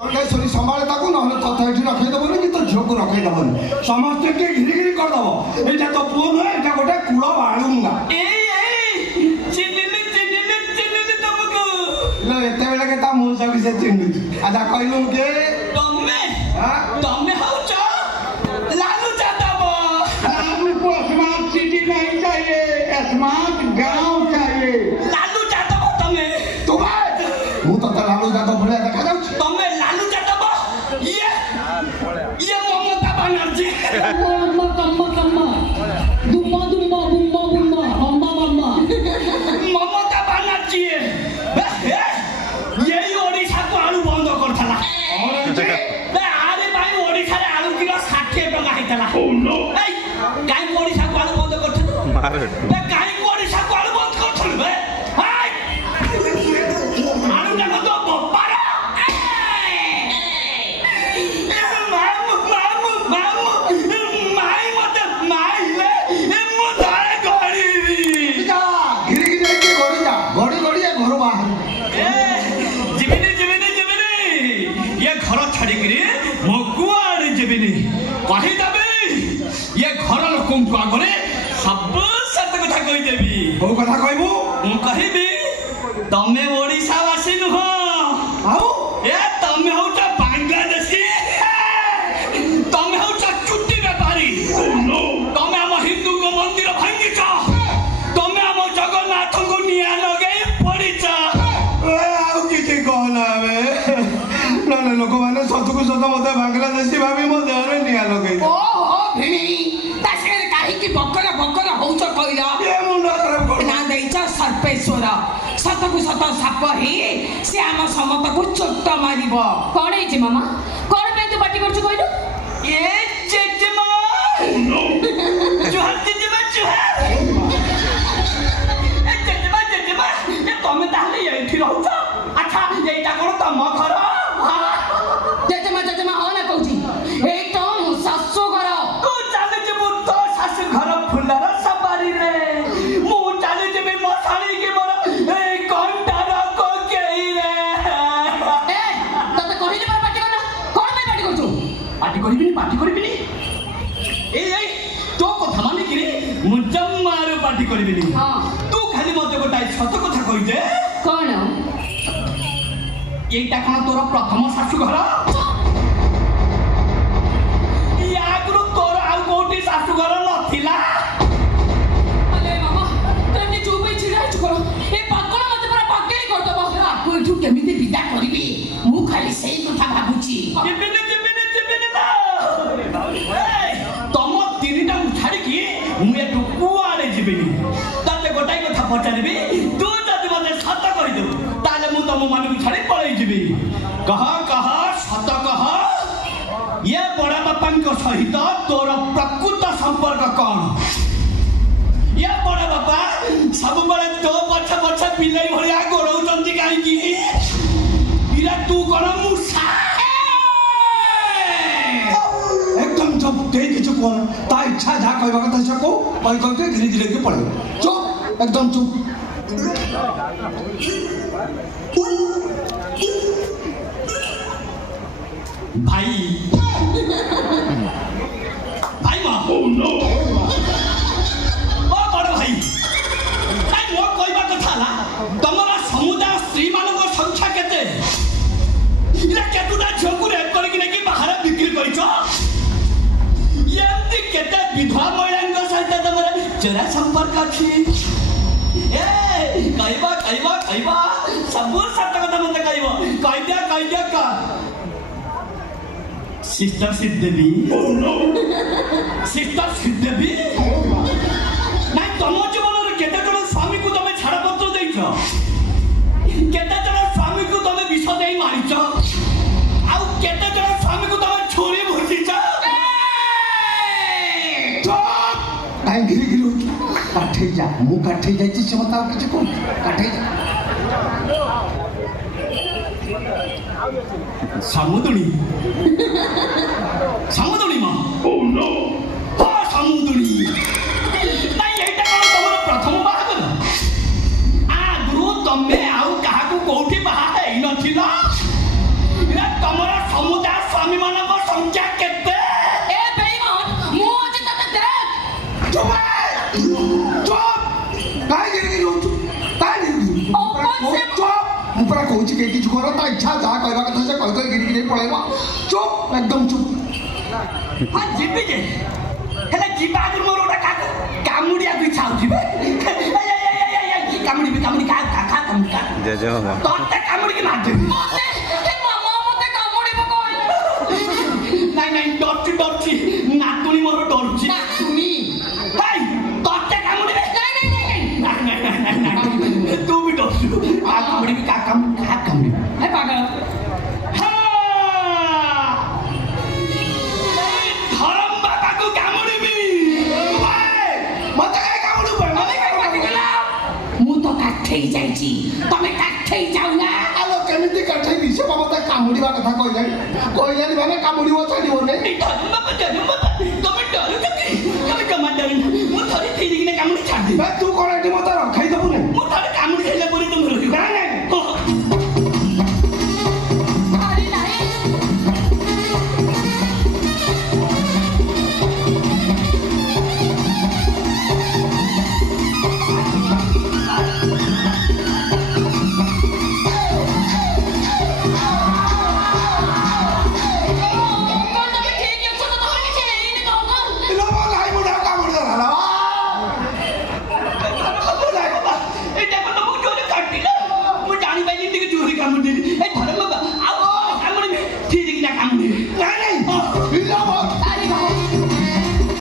ସରି ସମ୍ଭାଳେ ତାକୁ ନହେଲେ ତତେ ଏଠି ରଖେଇଦେବନି କି ତୋ ଝିଅକୁ ରଖେଇଦେବନି ସମସ୍ତେ ଟିକେ ଘିରି ଘିରି କରିଦେବ ଏଇଟା ତ ପୁଅ ନୁହେଁ ଏଇଟା ଗୋଟେ କୂଳ ବାଳୁଙ୍ଗା ଏତେବେଳେ କେ ତା ମଉସାକୁ ସେ ଚିହ୍ନୁଛି ଆଚ୍ଛା କହିଲୁ କିଏ ତମେ ହଉଛ ଲାଲୁ ଯାଦବ हमको स्मार्ट सिटी नहीं चाहिए स्मार्ट गांव चाहिए ଲାଲୁ ଯାଦବ ତମେ तुम्हें ମୁଁ ତତେ ଲାଲୁ ଯାଦବ ଭଳିଆ ଦେଖାଯାଉଛି ତମେ ଲାଲୁ ଯାଦବ ଇଏ ମମତା ବାନାର୍ଜୀ ମମତା ବାନାର୍ଜୀ ଏଇ ଓଡ଼ିଶାକୁ ଆଳୁ ବନ୍ଦ କରିଥିଲା ଆରେ ଭାଇ ଓଡ଼ିଶାରେ ଆଳୁ କିଲୋ 60 ଟଙ୍କା ହେଇଥିଲା କାହିଁକି ଓଡ଼ିଶାକୁ ଆଳୁ ବନ୍ଦ କରିଥିଲୁ କାହିଁକି ଓଡ଼ିଶାକୁ ଆଳୁ ବନ୍ଦ କରିଥିଲୁ ଆଳୁ ଯାକ ତ ବୋପାର ମାଇ ମତେ ମାଇଲେ ମୁଁ ତଳେ ଗଳିବି ଘିରି ଘିରି ହେଇକି ଗଡ଼ି ଯା ଗଡ଼ି ଗଡ଼ି ଏ ଘରୁ ବାହାରୁ ଯିବିନି ଇଏ ଘର ଛାଡ଼ିକିରି ମୋ କୁଆଡ଼େ ଯିବିନି କହିଦେବି ଇଏ ଘର ଲୋକଙ୍କ ଆଗରେ ସବୁ ସତ କଥା କହିଦେବି କୋଉ କଥା କହିବୁ ମୁଁ କହିବି ତମେ ଓଡ଼ିଶାବାସୀ ନୁହଁ ଆଉ ତମେ ହଉଛ ବାଂଲାଦେଶୀ ତମେ ହଉଛ ଚୁଟି ବେପାରୀ ତମେ ଆମ ହିନ୍ଦୁଙ୍କ ମନ୍ଦିର ଭାଙ୍ଗିଛ ତମେ ଆମ ଜଗନ୍ନାଥଙ୍କୁ ନିଆଁ ଲଗେଇ ପଡ଼ିଛ ଆଉ କିଛି କହନା ଆମେ ନହେଲେ ଲୋକମାନେ ସତକୁ ସତ ମତେ ବାଂଲାଦେଶୀ ଭାବି ମୋ ଦେହରେ ନିଆଁ ଲଗେଇ ଓହୋ ଭିଣେଇ ତା ସାଙ୍ଗରେ କାହିଁକି ବକର ହଉଛ କହିଲ ମୁଣ୍ଡ ଖରାପ କର ନା ଦେଇଛ ସର୍ପେଶ୍ୱର ସତକୁ ସତ ସାପ ହିଁ ସେ ଆମ ସମସ୍ତଙ୍କୁ ଚୋଟ ମାରିବ କଣ ହେଇଛି ମାମା କଣ ପାଇଁ ତୁ ପାଟି କରୁଛୁ କହିଲୁ ଏ ଜେଜେମା ଜୁହାର ଜେଜେମା ଜୁହାର ଜେଜେମା ତମେ ତାହେଲେ ଏଇଠି ରହୁଛ ଆଚ୍ଛା ଏଇଟା କଣ ତମ ଘର ଜେଜେମା ହଁ ନା କହୁଛି ଏଇ ତ ମୋ ଶାଶୁ ଘର ତୁ ଚାଲିଯିବୁ ତୋ ଶାଶୁ ଘର ଫୁଲର ସବାରିରେ ମୁଁ ଚାଲିଯିବି ମୋ ଶାଳୀକି ମୋର ଏଇ କଣ୍ଟାର କୋକେଇରେ ତତେ କହିଲି ପରା ପାଟି କର କଣ ପାଇଁ ପାଟି କରୁଛୁ ପାଟି କରିବିନି ଏଇ ତୋ କଥା ମାନିକିରି ମୁଁ ଜମାରୁ ପାଟି କରିବିନି ହଁ ତୁ ଖାଲି ମତେ ଗୋଟାଏ ସତ କଥା କହିଦେ କଣ এইটা কোন তোর প্রথম শাশুঘর ইয়াগুলো তোর আর কোটি শাশুঘর নথিলা আরে মামা তুমি চুপ হয়ে ছিড়া হইছো করো এই পাগল মতে পুরা পাগলি করদব আপু এঠু কেমিতি বিদা করিবি মু খালি সেই কথা ভাবুছি জিবিনি না তম তিনটা ছাড়িকি মু এটু কুয়াড়ে ଯିବିନି তাতে গোটাই কথা পচারিবি তু যদি মতে সত করিদেবু তাহলে মু তম মানুষ ছাড়ি পড়াই যাবি কহ সত কহ ইয়ে বড় বাপাঙ্ক সহিত তোর প্রকৃত সম্পর্ক কଣ ইয়ে বড় বাপা ସବୁବେଳେ ତୋ ପଛ ପିଲେଇ ଭଳିଆ ଗୋଡ଼ଉଛନ୍ତି କାହିଁକି ଇରା ତୁ କଣ ମୂଷା एकदम चुप कहीं की चुप होना ता इच्छा जा कहवा କଥା से को कहि कहके धीरे धीरे के पड़े चुप एकदम चुप ଭାଇ ମା ଓ ବଡ଼ ଭାଇ ନାଇଁ ମୋ କହିବା କଥା ହେଲା ତମର ସମୁଦାୟ ସ୍ତ୍ରୀ ମାନଙ୍କ ସଂଖ୍ୟା କେତେ ଇରା କେତୁଟା ଝିଅକୁ ରେପ୍ କରିକି ନେଇକି ବାହାରେ ବିକ୍ରି କରିଛ ଏମିତି କେତେ ବିଧବା ମହିଳାଙ୍କ ସହିତ ତମର ଚୋରା ସମ୍ପର୍କ ଅଛି କହିବା ସବୁ ସତ କଥା ମତେ କହିବ କହିଦିଅ ସିଷ୍ଟର ଶ୍ରୀଦେବୀ ନାଇଁ ତମ ଜୀବନରେ କେତେ ଜଣ ସ୍ୱାମୀକୁ ତମେ ଛାଡ଼ପତ୍ର ଦେଇଛ କେତେ ଜଣ ସ୍ୱାମୀକୁ ତମେ ବିଷ ଦେଇ ମାରିଛ ଆଉ କେତେ ଜଣ ସ୍ୱାମୀକୁ ତମେ ଛୁରୀ ଭୁଜିଛ काहे गिरी गिरी काठे जा मु काठे जाई से बताओ किछ को काठे जा ସମୁଦୁଣୀ ମା ସମୁଦୁଣୀ ନାଇଁ ଏଇଟା କଣ ତମର ପ୍ରଥମ ବାହାଘର ଆଗରୁ ତମେ ଆଉ କାହାକୁ କୋଉଠି ବାହା ହେଇନଥିଲ ତମର কইছি কে কিছু করো তা ইচ্ছা যা কইবা কথা সে কই কই গিরি গিরি পড়াইবা চুপ একদম চুপ হ্যাঁ ଯିବି ଯେ ହେଲେ ଯିବା ଆଗରୁ ମୋର ଗୋଟେ କାମୁଡ଼ିବାକୁ ଇଚ୍ଛା ହଉଛି ବେ କାମୁଡ଼ିବି କାମୁଡ଼ି କା କାମୁଡ଼ି କା ଜେଜେ ବାବା ତତେ କାମୁଡ଼ିକି ମାରିଦେବି ମତେ ଏ ମାମା ମତେ କାମୁଡ଼ିବ କହିଲ ନାଇଁ ନାଇଁ ଡରୁଛି ନାତୁଣୀ ମୋର ଡରୁଛି ନାତୁଣୀ ହେଇ ତତେ କାମୁଡ଼ିବେ ନାଇଁ ତୁ ବି ଡରୁଛୁ କା କାମୁଡ଼ିବି କା କାମୁଡ଼ିବି ଏ ପାଗଳ ଧରମ ବାବାକୁ କାମୁଡ଼ିବି ମତେ କାଇଁ କାମୁଡୁ ମୁଁ ତ କାଠେଇ ଯାଇଛି ତମେ କାଠେଇ ଯାଉନା ଆଲୋ କେମିତି କାଠେଇବି ସେ ବାବା ତା କାମୁଡିବା କଥା କହିଲାଣି ମାନେ କାମୁଡିବ ଛାଡିବ ନାହିଁ ତମେ ଡରୁଛ କି ତମେ ଜମା ଡରୁନ ମୁଁ ଥରେ ଥିରିକିନା କାମୁଡ଼ି ଛାଡ଼ିଦେବି ତୁ କଣ